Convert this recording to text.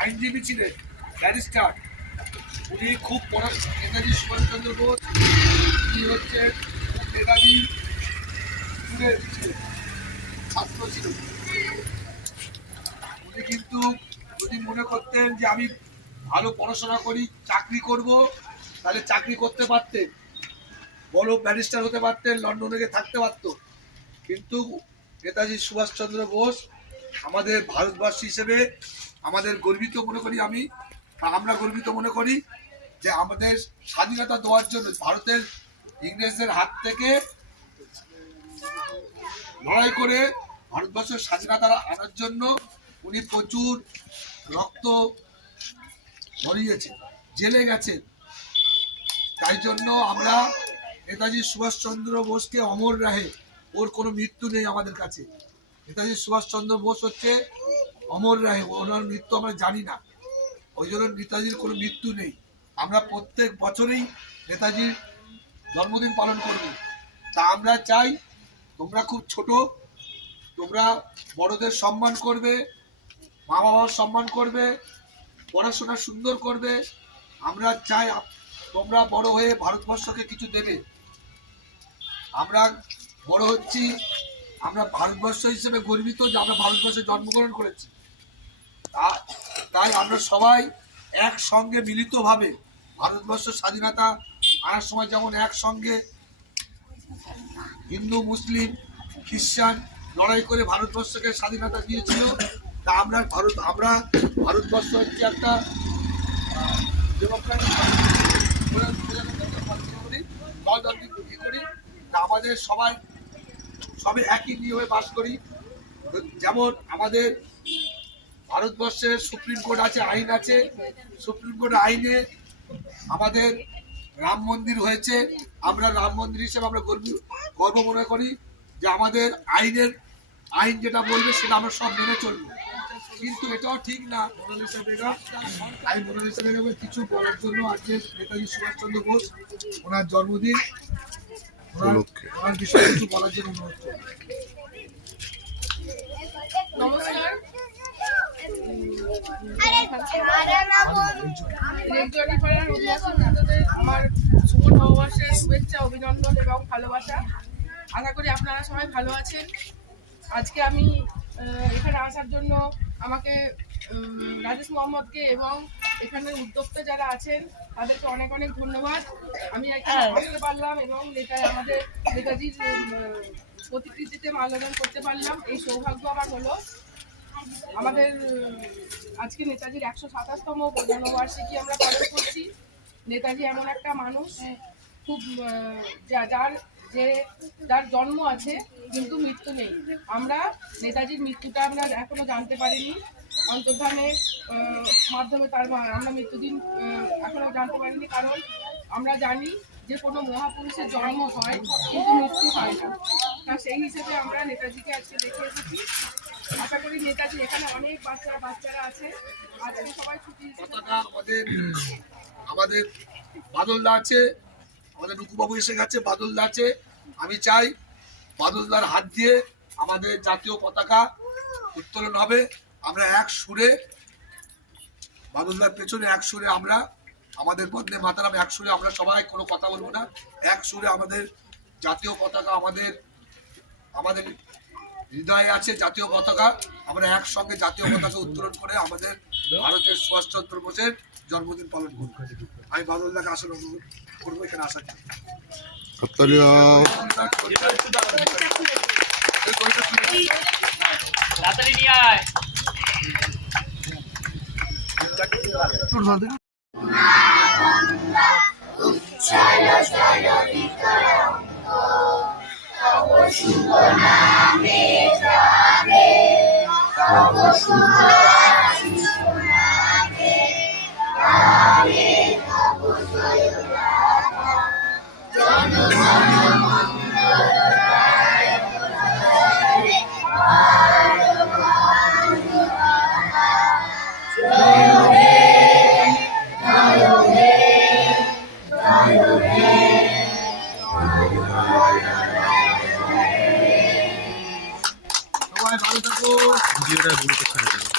আইনজীবী ছিলেন, ব্যারিস্টার। উনি খুব নেতাজি সুভাষচন্দ্র বোস, উনি হচ্ছে নেতাজি স্কুলের ছাত্র ছিলেন। উনি কিন্তু যদি মনে করতেন যে আমি ভালো পড়াশোনা করি, চাকরি করব, তাহলে চাকরি করতে পারতেন। বড় ব্যারিস্টার হতে পারতেন, লন্ডনে গিয়ে থাকতে পারত। কিন্তু নেতাজি সুভাষচন্দ্র বোস আমাদের ভারতবাসী হিসেবে আমাদের গর্বিত মনে করি আমি আমরা গর্বিত মনে করি যে আমাদের স্বাধীনতা দেওয়ার জন্য ভারতের ইংরেজদের হাত থেকে লড়াই করে ভারতবর্ষের স্বাধীনতা আনার জন্য উনি প্রচুর রক্ত ঝরিয়েছেন, জেলে গেছেন। তাই জন্য আমরা নেতাজি সুভাষচন্দ্র বোসকে অমর রাহে, ওর কোনো মৃত্যু নেই আমাদের কাছে। নেতাজি সুভাষচন্দ্র বোস হচ্ছে অমর রায়, ওনার মৃত্যু আমরা জানি না। ওই জন্য নেতাজির কোনো মৃত্যু নেই। আমরা প্রত্যেক বছরেই নেতাজির জন্মদিন পালন করব। তা আমরা চাই তোমরা খুব ছোট, তোমরা বড়দের সম্মান করবে মা বাবার সম্মান করবে, পড়াশোনা সুন্দর করবে। আমরা চাই তোমরা বড় হয়ে ভারতবর্ষকে কিছু দেবে। আমরা বড় হচ্ছি, আমরা ভারতবর্ষ হিসেবে গর্বিত যে আমরা ভারতবর্ষে জন্মগ্রহণ করেছি। তাই আমরা সবাই একসঙ্গে মিলিতভাবে ভারতবর্ষ স্বাধীনতা আনার সময় যেমন একসঙ্গে হিন্দু, মুসলিম, খ্রিস্টান লড়াই করে ভারতবর্ষকে স্বাধীনতা দিয়েছিল, তা আমরা ভারত, আমরা ভারতবর্ষ হচ্ছে একটা আমাদের সবাই সবে একই নিয়মে বাস করি। যেমন আমাদের ভারতবর্ষের সুপ্রিম কোর্ট আছে আইন আছে। সুপ্রিম কোর্ট আইনে আমাদের রাম মন্দির হয়েছে। আমরা রাম মন্দির হিসেবে আমরা গর্ব গর্ব মনে করি যে আমাদের আইনের আইন যেটা বলবে সেটা আমরা সব মেনে চলবো। কিন্তু এটাও ঠিক না মোনালিসা বেগম। আমি মোনালিসা বেগমের কিছু বলার জন্য আজকে নেতাজি সুভাষচন্দ্র বোস ওনার জন্মদিন। ওনার। বিষয়ে কিছু বলার জন্য অনুরোধ করব। আমার শুভ নববর্ষের শুভেচ্ছা অভিনন্দন এবং ভালোবাসা। আশা করি আপনারা সবাই ভালো আছেন। আজকে আমি এখানে আসার জন্য আমাকে রাজেশ মোহাম্মদকে এবং এখানের উদ্যোক্তা যারা আছেন তাদেরকে অনেক অনেক ধন্যবাদ। আমি এখানে আসতে পারলাম এবং নেতা আমাদের নেতাজির প্রতিকৃতিতে মাল্যদান করতে পারলাম। এই সৌভাগ্য আমার হলো। আমাদের আজকে নেতাজির একশো সাতাশতম জন্মবার্ষিকী আমরা পালন করছি। নেতাজি এমন একটা মানুষ, খুব যার যে, যার জন্ম আছে, কিন্তু মৃত্যু নেই। আমরা নেতাজির মৃত্যুটা আমরা এখনও জানতে পারিনি। অন্তর্ধানের মাধ্যমে তার আমরা মৃত্যুদিন এখনও জানতে পারিনি, কারণ আমরা জানি যে কোনো মহাপুরুষের জন্ম হয়, কিন্তু মৃত্যু হয় না। তা সেই হিসেবে আমরা নেতাজিকে আজকে দেখে এসেছি। আমাদের আমাদের বাদলদা আছে, আমাদের নুকুবাবু এসে গেছে, বাদলদা আছে। আমি চাই বাদলদার হাত দিয়ে আমাদের জাতীয় পতাকা উত্তোলন হবে। আমরা এক সুরে, বাদলদার পেছনে এক সুরে আমরা, আমাদের বদলে মাতারাম এক সুরে আমরা সবাই কোনো কথা বলব না। এক সুরে আমাদের জাতীয় পতাকা আমাদের আমাদের হৃদয়ে আছে জাতীয় পতাকা। আমরা একসঙ্গে জাতীয় পতাকা উত্তোলন করে আমাদের ভারতের সুভাষচন্দ্র বোসের জন্মদিন পালন করব। আমি বাদলদাকে আসলে অনুরোধ করব, এখানে আসার জন্য। করতালিয়া তাড়াতাড়ি নিয়ে আয় সবাই ভালো থাকো ভিডিওটা গুলো কোথায় দেবো